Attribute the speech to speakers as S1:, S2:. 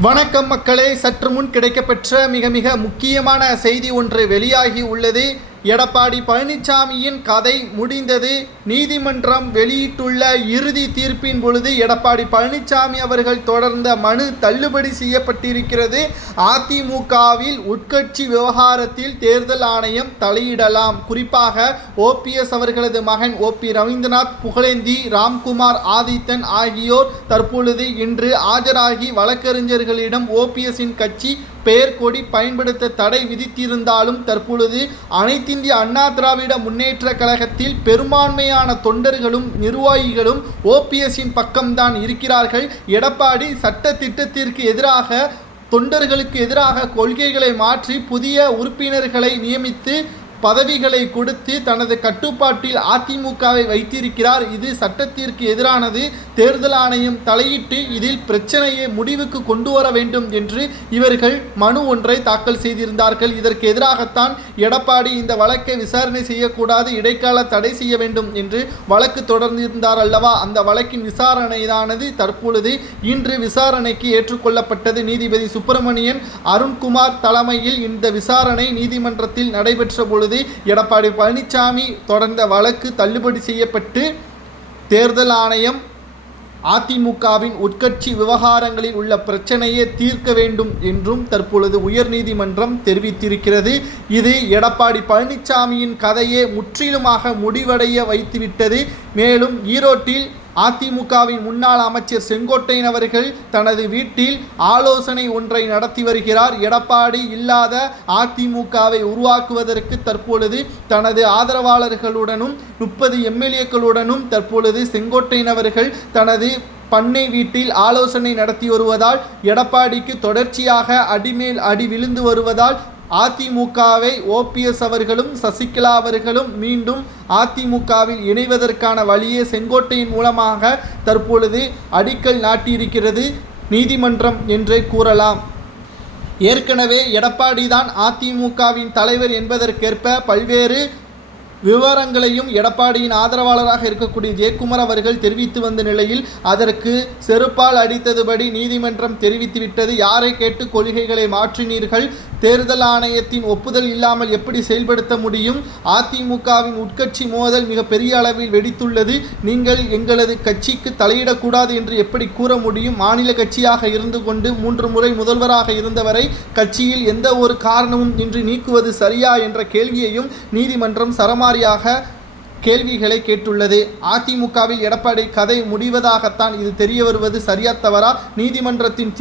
S1: வணக்கம் மக்களே. சற்று முன் கிடைக்கப்பெற்ற மிக மிக முக்கியமான செய்தி ஒன்று வெளியாகி உள்ளது. எடப்பாடி பழனிசாமியின் கதை முடிந்தது. நீதிமன்றம் வெளியிட்டுள்ள இறுதி தீர்ப்பின் பொழுது எடப்பாடி பழனிசாமி அவர்கள் தொடர்ந்த மனு தள்ளுபடி செய்யப்பட்டிருக்கிறது. அதிமுகவில் உட்கட்சி விவகாரத்தில் தேர்தல் ஆணையம் தலையிடலாம். குறிப்பாக ஓபிஎஸ் அவர்களது மகன் ஓ பி ரவீந்திரநாத் புகழேந்தி ராம்குமார் ஆதித்தன் ஆகியோர் தற்பொழுது இன்று ஆஜராகி வழக்கறிஞர்களிடம் ஓபிஎஸ்ஸின் கட்சி பெயர் கொடி பயன்படுத்த தடை விதித்திருந்தாலும் தற்பொழுது அனைத்திந்திய அண்ணா திராவிட முன்னேற்ற கழகத்தில் பெரும்பான்மையான தொண்டர்களும் நிர்வாகிகளும் ஓபிஎஸ்ஸின் பக்கம்தான் இருக்கிறார்கள். எடப்பாடி சட்ட திட்டத்திற்கு எதிராக தொண்டர்களுக்கு எதிராக கொள்கைகளை மாற்றி புதிய உறுப்பினர்களை நியமித்து பதவிகளை கொடுத்து தனது கட்டுப்பாட்டில் அதிமுகவை வைத்திருக்கிறார். இது சட்டத்திற்கு எதிரானது. தேர்தல் ஆணையம் தலையிட்டு இதில் பிரச்சனையை முடிவுக்கு கொண்டு வர வேண்டும் என்று இவர்கள் மனு ஒன்றை தாக்கல் செய்திருந்தார்கள். இதற்கு எதிராகத்தான் எடப்பாடி இந்த வழக்கை விசாரணை செய்யக்கூடாது இடைக்கால தடை செய்ய வேண்டும் என்று வழக்கு தொடர்ந்திருந்தார் அல்லவா? அந்த வழக்கின் விசாரணையானது தற்பொழுது இன்று விசாரணைக்கு ஏற்றுக்கொள்ளப்பட்டது. நீதிபதி சுப்பிரமணியன் அருண்குமார் தலைமையில் இந்த விசாரணை நீதிமன்றத்தில் நடைபெற்ற பொழுது எடப்பாடி பழனிசாமி தொடர்ந்த வழக்கு தள்ளுபடி செய்யப்பட்டு தேர்தல் ஆணையம் அதிமுகவின் உட்கட்சி விவகாரங்களில் உள்ள பிரச்சனையை தீர்க்க வேண்டும் என்றும் தற்பொழுது உயர்நீதிமன்றம் தெரிவித்திருக்கிறது. இது எடப்பாடி பழனிசாமியின் கதையை முற்றிலுமாக முடிவடைய வைத்துவிட்டது. மேலும் ஈரோட்டில் அதிமுகவின் முன்னாள் அமைச்சர் செங்கோட்டையன் அவர்கள் தனது வீட்டில் ஆலோசனை ஒன்றை நடத்தி வருகிறார். எடப்பாடி இல்லாத அதிமுகவை உருவாக்குவதற்கு தற்பொழுது தனது ஆதரவாளர்களுடனும் முப்பது எம்எல்ஏக்களுடனும் தற்பொழுது செங்கோட்டையன் அவர்கள் தனது பண்ணை வீட்டில் ஆலோசனை நடத்தி வருவதால் எடப்பாடிக்கு தொடர்ச்சியாக அடிமேல் அடி விழுந்து வருவதால் அதிமுகவை ஓபிஎஸ் அவர்களும் சசிகலா அவர்களும் மீண்டும் அதிமுகவில் இணைவதற்கான வழியை செங்கோட்டையின் மூலமாக தற்பொழுது அடிக்கல் நாட்டியிருக்கிறது நீதிமன்றம் என்றே கூறலாம். ஏற்கனவே எடப்பாடி தான் அதிமுகவின் தலைவர் என்பதற்கேற்ப பல்வேறு விவரங்களையும் எடப்பாடியின் ஆதரவாளராக இருக்கக்கூடிய ஜெயக்குமார் அவர்கள் தெரிவித்து வந்த நிலையில் அதற்கு செருப்பால் அடித்ததுபடி நீதிமன்றம் தெரிவித்துவிட்டது. யாரை கேட்டு கொள்கைகளை மாற்றினீர்கள்? தேர்தல் ஆணையத்தின் ஒப்புதல் இல்லாமல் எப்படி செயல்படுத்த முடியும்? அதிமுகவின் உட்கட்சி மோதல் மிக பெரிய அளவில் வெடித்துள்ளது. நீங்கள் எங்களது கட்சிக்கு தலையிடக்கூடாது என்று எப்படி கூற முடியும்? மாநில கட்சியாக இருந்து கொண்டு மூன்று முறை முதல்வராக இருந்தவரை கட்சியில் எந்த ஒரு காரணமும் இன்றி நீக்குவது சரியா என்ற கேள்வியையும் நீதிமன்றம் சரமாரியாக கேள்விகளை கேட்டுள்ளது. அதிமுகவில் எடப்பாடி கதை முடிவதாகத்தான் இது தெரிய வருவது. சரியா தவறா? நீதிமன்றத்தின்